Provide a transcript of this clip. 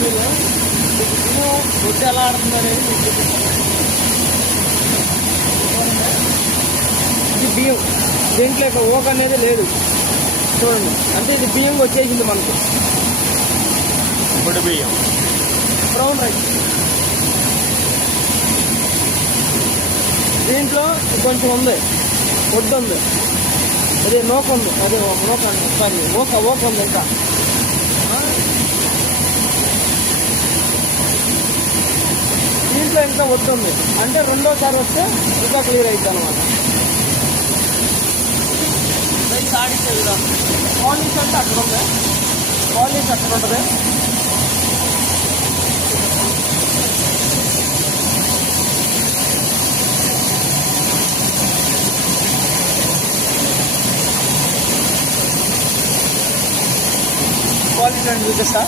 మీరు రొట్టె ఎలా ఆడుతుందనేది మీకు చూపిస్తాను. ఇది బియ్యం, దీంట్లో ఇక ఓక అనేది లేదు చూడండి. అంటే ఇది బియ్యం వచ్చేసింది మనకు, పొడి బియ్యం, బ్రౌన్ రైస్. దీంట్లో కొంచెం ఉంది, వడ్డు ఉంది, అదే నూక ఉంది, అదే నూక సారీ ఓక ఉంది ఇంకా. దీంట్లో ఇంకా వడ్డు ఉంది, అంటే రెండోసారి వస్తే ఇంకా క్లియర్ అవుతుంది అనమాట. రైస్ ఆడిచ్చే విధానం. పాలిష్ అంటే అక్కడ ఉంది, పాలిష్ అక్కడ ఉంటుంది. పాలిష్ అంటే చూపిస్తా.